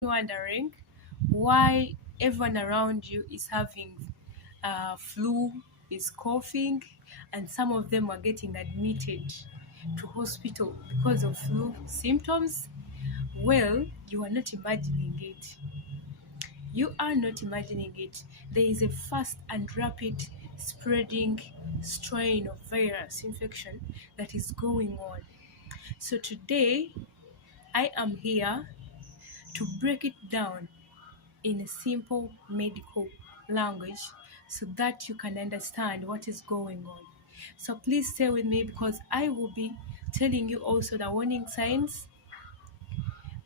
Wondering why everyone around you is having flu, is coughing, and some of them are getting admitted to hospital because of flu symptoms. Well, you are not imagining it. You are not imagining it. There is a fast and rapid spreading strain of virus infection that is going on. So today I am here to break it down in a simple medical language so that you can understand what is going on. So please stay with me because I will be telling you also the warning signs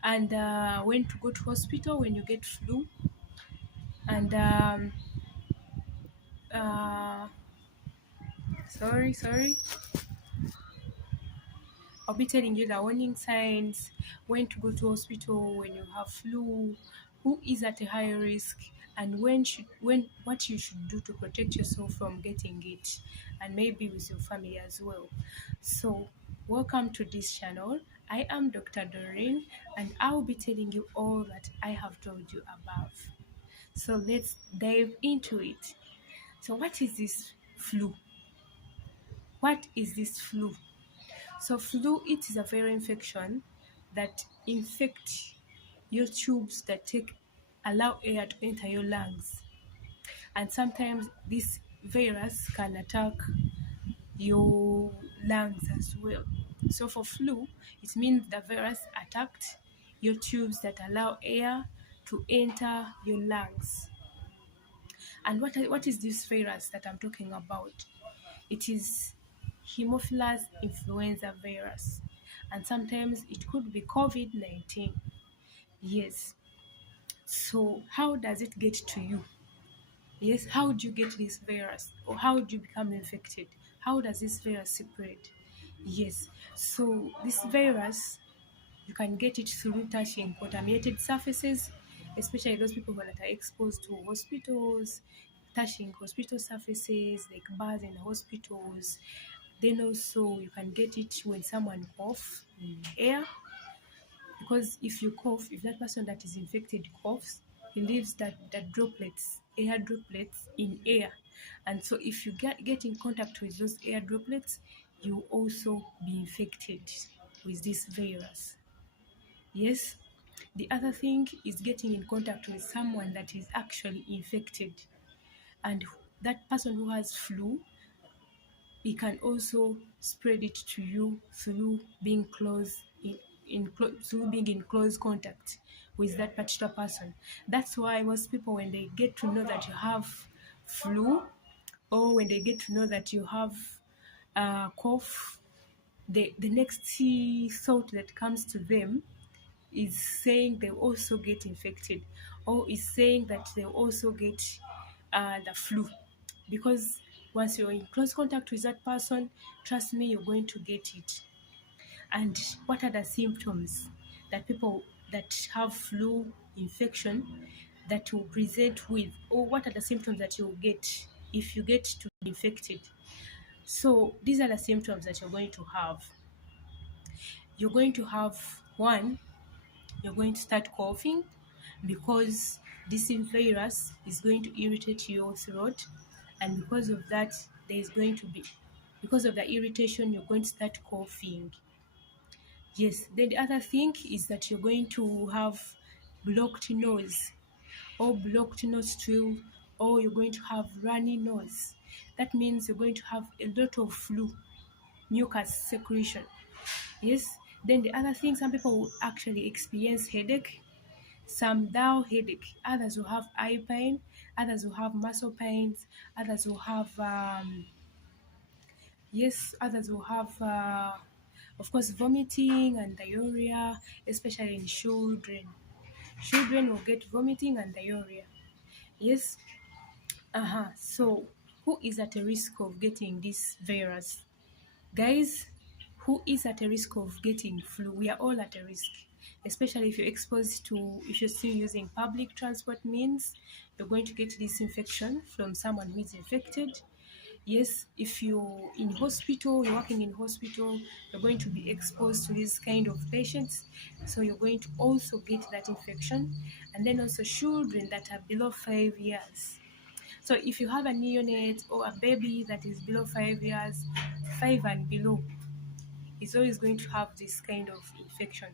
and when to go to hospital when you get flu and uh, sorry, I'll be telling you the warning signs, when to go to hospital when you have flu, who is at a high risk, and when what you should do to protect yourself from getting it, and maybe with your family as well. So, welcome to this channel. I am Dr. Doreen, and I'll be telling you all that I have told you above. So let's dive into it. So, what is this flu? What is this flu? So flu, it is a viral infection that infect your tubes that allow air to enter your lungs. And sometimes this virus can attack your lungs as well. So for flu, it means the virus attacked your tubes that allow air to enter your lungs. And what is this virus that I'm talking about? It is Haemophilus influenza virus, and sometimes it could be COVID-19. Yes. So how does it get to you? Yes, how do you get this virus, or how do you become infected? How does this virus spread? Yes. So this virus, you can get it through touching contaminated surfaces, especially those people that are exposed to hospitals, touching hospital surfaces like bars in hospitals. Then also you can get it when someone coughs in air, because if you cough, if that person that is infected coughs, he leaves that droplets, air droplets in air. And so if you get in contact with those air droplets, you also be infected with this virus. Yes. The other thing is getting in contact with someone that is actually infected. And that person who has flu, he can also spread it to you through being through being in close contact with that particular person. That's why most people, when they get to know that you have flu, or when they get to know that you have cough, the next thought that comes to them is saying they also get infected, or is saying that they also get the flu, because once you're in close contact with that person, trust me, you're going to get it. And what are the symptoms that people that have flu infection that will present with, or what are the symptoms that you'll get if you get to be infected? So these are the symptoms that you're going to have. You're going to have one, you're going to start coughing, because this virus is going to irritate your throat, and because of that, there is going to be, because of the irritation, you're going to start coughing. Yes. Then the other thing is that you're going to have blocked nose, or blocked nostril, or you're going to have runny nose. That means you're going to have a lot of flu, mucus secretion. Yes. Then the other thing, some people will actually experience headache, some dull headache, others will have eye pain, others will have muscle pains, others will have others will have of course vomiting and diarrhea, especially in children. Children will get vomiting and diarrhea. Yes. So who is at a risk of getting this virus? Guys, who is at a risk of getting flu? We are all at a risk, especially if you're exposed to, if you're still using public transport means, you're going to get this infection from someone who is infected. Yes, if you're in hospital, you're working in hospital, you're going to be exposed to this kind of patients, so you're going to also get that infection. And then also children that are below 5 years. So if you have a neonate or a baby that is below 5 years, 5 and below, is always going to have this kind of infection.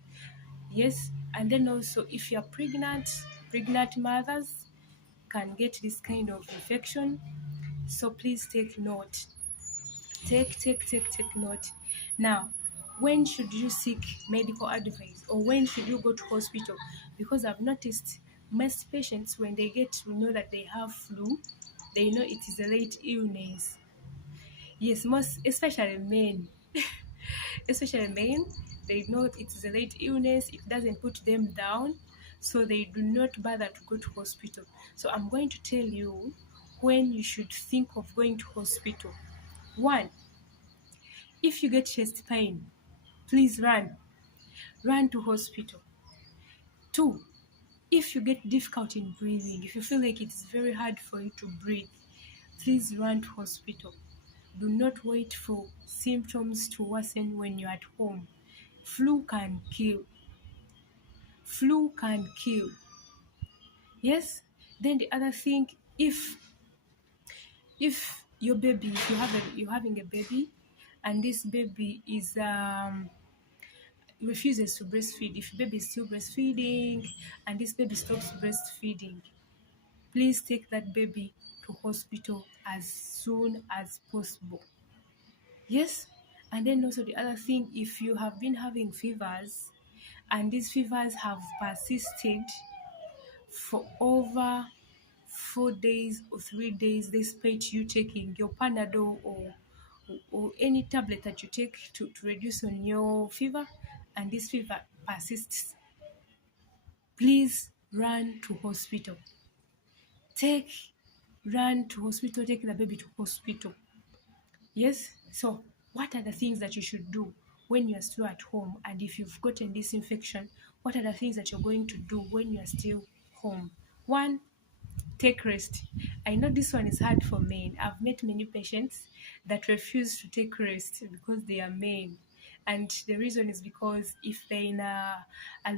Yes, and then also if you're pregnant mothers can get this kind of infection. So please take note. Take note. Now, when should you seek medical advice, or when should you go to hospital? Because I've noticed most patients, when they get to know that they have flu, they know it is a late illness. Yes, most especially men. Especially men, they know it is a late illness. It doesn't put them down, so they do not bother to go to hospital. So I'm going to tell you when you should think of going to hospital. One, if you get chest pain, please run to hospital. Two, if you get difficult in breathing, if you feel like it's very hard for you to breathe, please run to hospital. Do not wait for symptoms to worsen when you're at home. Flu can kill. Flu can kill. Yes. Then the other thing, if your baby, if you're having a baby, and this baby is refuses to breastfeed, if baby is still breastfeeding and this baby stops breastfeeding, please take that baby to hospital as soon as possible. Yes. And then also the other thing, if you have been having fevers and these fevers have persisted for over 4 days or 3 days, despite you taking your Panadol or any tablet that you take to reduce on your fever, and this fever persists, please run to hospital. Run to hospital, take the baby to hospital. Yes. So what are the things that you should do when you're still at home? And if you've gotten this infection, what are the things that you're going to do when you're still home? One, take rest. I know this one is hard for men. I've met many patients that refuse to take rest because they are men. And the reason is because if they're in a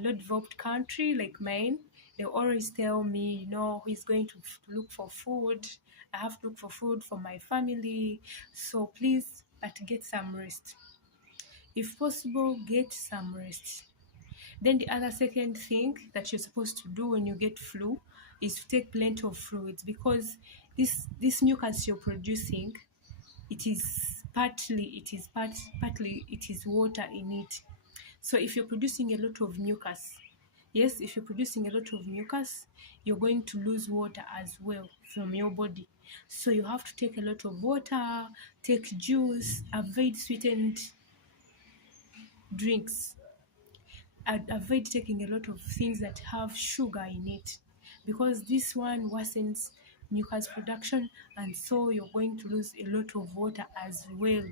low developed country like mine, they always tell me, he's going to look for food. I have to look for food for my family. So please, but get some rest. If possible, get some rest. Then the other second thing that you're supposed to do when you get flu is to take plenty of fluids, because this mucus you're producing, partly it is water in it. So if you're producing a lot of mucus, yes, if you're producing a lot of mucus, you're going to lose water as well from your body. So you have to take a lot of water, take juice, avoid sweetened drinks. Avoid taking a lot of things that have sugar in it, because this one worsens mucus production, and so you're going to lose a lot of water as well.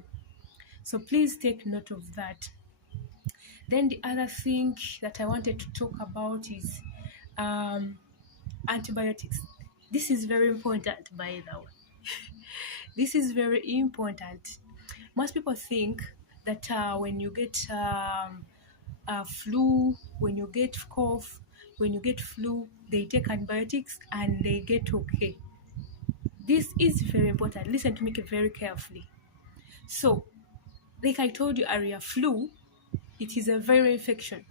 So please take note of that. Then the other thing that I wanted to talk about is antibiotics. This is very important, by the way. This is very important. Most people think that when you get flu, when you get cough, when you get flu, they take antibiotics and they get okay. This is very important. Listen to me very carefully. So, like I told you earlier, flu, it is a viral infection.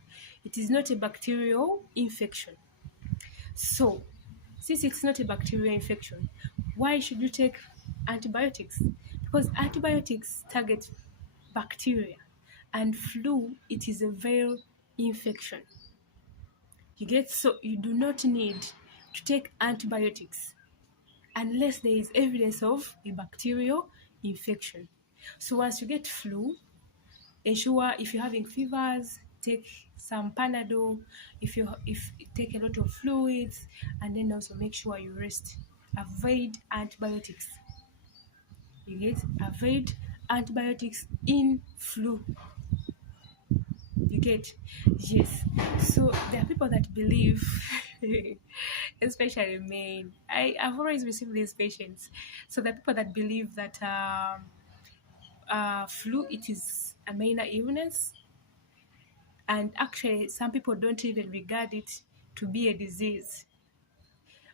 It is not a bacterial infection. So, since it's not a bacterial infection, why should you take antibiotics? Because antibiotics target bacteria, and flu, it is a viral infection. You get, so you do not need to take antibiotics unless there is evidence of a bacterial infection. So once you get flu, ensure if you're having fevers, take some Panadol. If take a lot of fluids, and then also make sure you rest. Avoid antibiotics. You get, avoid antibiotics in flu. You get, yes. So there are people that believe especially men. I've always received these patients. So the people that believe that flu, it is a minor illness, and actually some people don't even regard it to be a disease.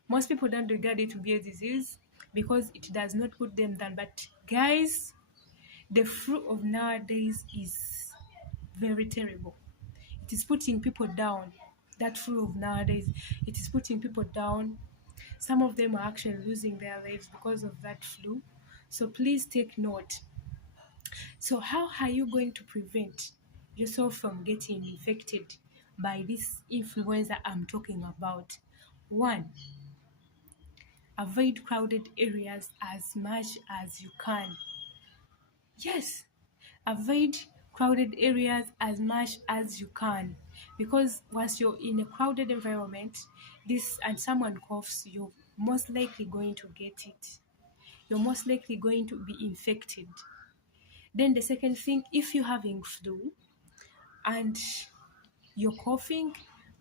Most people don't regard it to be a disease because it does not put them down. But guys, the flu of nowadays is very terrible. It is putting people down. That flu of nowadays, it is putting people down. Some of them are actually losing their lives because of that flu. So please take note. So how are you going to prevent yourself from getting infected by this influenza I'm talking about? One, avoid crowded areas as much as you can. Yes, avoid crowded areas as much as you can, because once you're in a crowded environment, this and someone coughs, you're most likely going to get it. You're most likely going to be infected. Then the second thing, if you're having flu and you're coughing,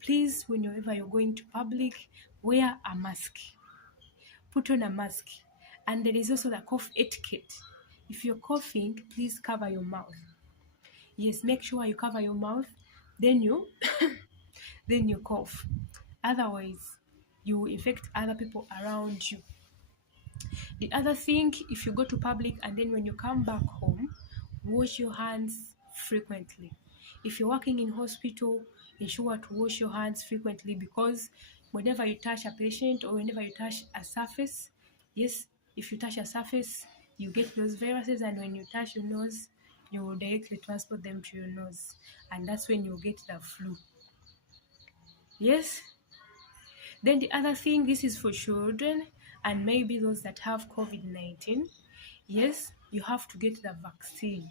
please, whenever you're going to public, wear a mask. Put on a mask. And there is also the cough etiquette. If you're coughing, please cover your mouth. Yes, make sure you cover your mouth, then you then you cough. Otherwise, you will infect other people around you. The other thing, if you go to public and then when you come back home, wash your hands frequently. If you're working in hospital, ensure to wash your hands frequently, because whenever you touch a patient or whenever you touch a surface, yes, if you touch a surface, you get those viruses, and when you touch your nose, you will directly transport them to your nose, and that's when you get the flu. Yes. Then the other thing, this is for children and maybe those that have COVID-19. Yes, you have to get the vaccine.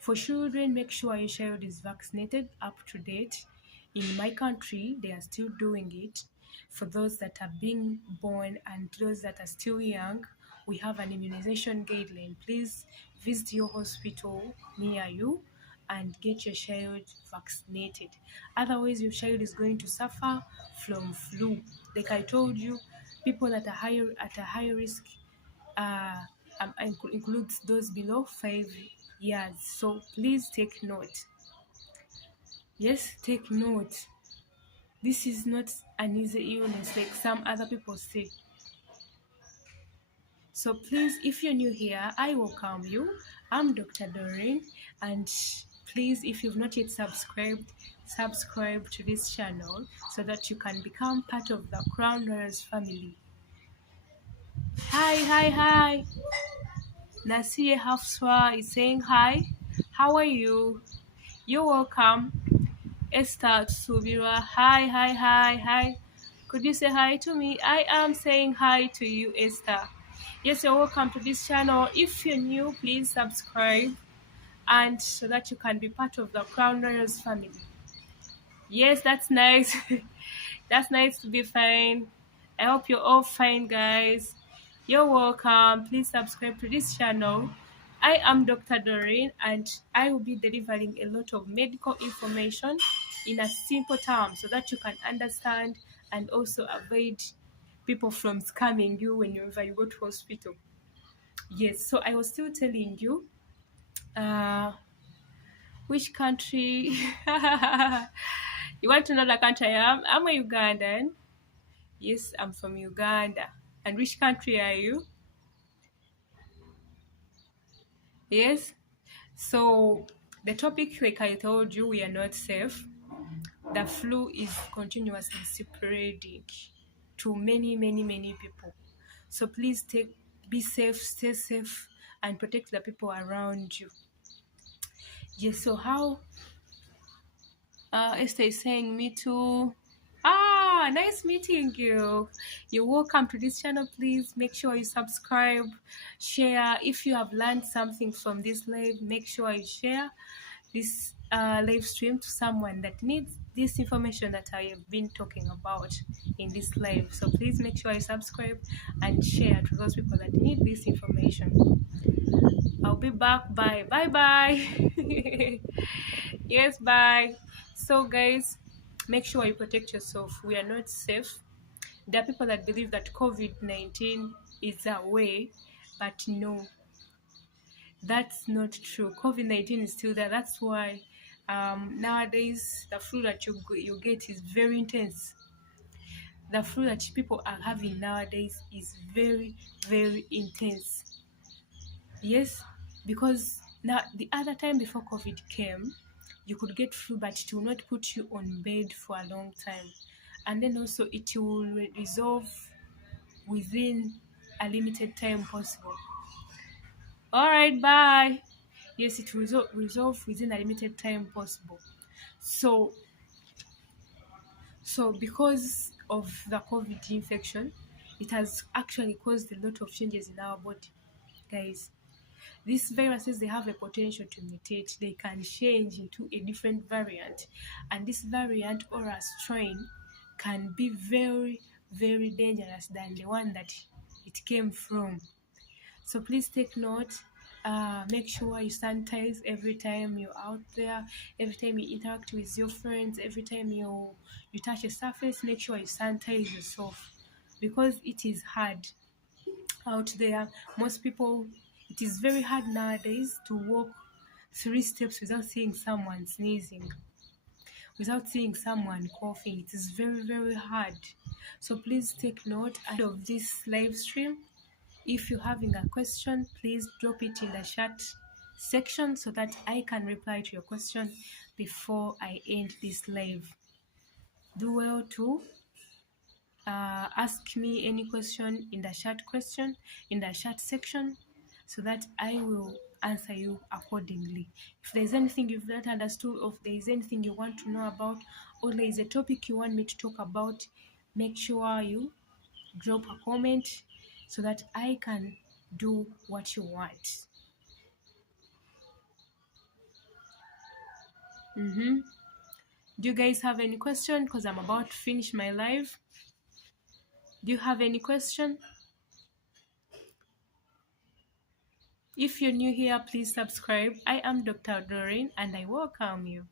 For children, make sure your child is vaccinated up to date. In my country, they are still doing it. For those that are being born and those that are still young, we have an immunization guideline. Please visit your hospital near you and get your child vaccinated. Otherwise, your child is going to suffer from flu. Like I told you, people that are at a higher risk includes those below 5 years. So please take note. Yes, take note. This is not an easy illness like some other people say. So please, if you're new here, I welcome you. I'm Dr. Doreen, and please, if you've not yet subscribed, subscribe to this channel so that you can become part of the Crown Royals family. Hi. Nasiye Hafswa is saying hi. How are you? You're welcome. Esther Subira, hi. Could you say hi to me? I am saying hi to you, Esther. Yes, you're welcome to this channel. If you're new, please subscribe, and so that you can be part of the Crown Royals family. Yes, that's nice. That's nice to be fine. I hope you're all fine, guys. You're welcome. Please subscribe to this channel. I am Dr. Doreen, and I will be delivering a lot of medical information in a simple term so that you can understand and also avoid people from scamming you whenever you go to hospital. Yes, so I was still telling you which country. You want to know the country I am? I'm a Ugandan. Yes, I'm from Uganda. And which country are you? Yes. So the topic, like I told you, we are not safe. The flu is continuously spreading to many people. So please be safe, stay safe, and protect the people around you. Yes, so how Esther is saying me too. Nice meeting you. You're welcome to this channel. Please make sure you subscribe, share. If you have learned something from this live, make sure you share this live stream to someone that needs this information that I have been talking about in this live. So please make sure you subscribe and share to those people that need this information. I'll be back. Bye. Yes, bye. So guys, make sure you protect yourself. We are not safe. There are people that believe that COVID-19 is away, but no, that's not true. COVID-19 is still there. That's why nowadays the flu that you get is very intense. The flu that people are having nowadays is very, very intense. Yes, because now the other time before COVID came, you could get flu, but it will not put you on bed for a long time. And then also it will resolve within a limited time possible. All right, bye. Yes, it will resolve within a limited time possible. So, so because of the COVID infection, it has actually caused a lot of changes in our body, guys. These viruses, they have a potential to mutate. They can change into a different variant, and this variant or a strain can be very, very dangerous than the one that it came from. So please take note. Make sure you sanitize every time you're out there, every time you interact with your friends, every time you touch a surface. Make sure you sanitize yourself, because it is hard out there. Most people, it is very hard nowadays to walk 3 steps without seeing someone sneezing, without seeing someone coughing. It is very, very hard. So please take note of this live stream. If you're having a question, please drop it in the chat section so that I can reply to your question before I end this live. Do well to ask me any question in the chat section, so that I will answer you accordingly. If there's anything you've not understood, or if there's anything you want to know about, or there is a topic you want me to talk about, make sure you drop a comment so that I can do what you want. Do you guys have any question? Because I'm about to finish my live. Do you have any question? If you're new here, please subscribe. I am Dr. Doreen and I welcome you.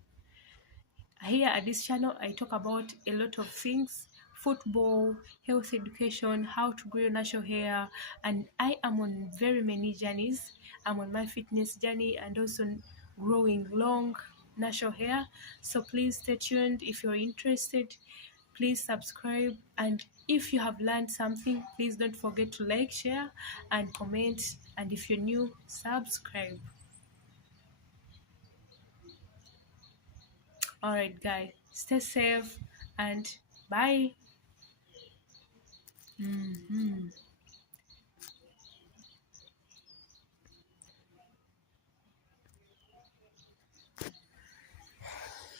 Here at this channel, I talk about a lot of things: football, health education, how to grow your natural hair, and I am on very many journeys. I'm on my fitness journey and also growing long natural hair. So please stay tuned. If you're interested, please subscribe, and if you have learned something, please don't forget to like, share and comment, and if you're new, subscribe. All right, guys, stay safe and bye.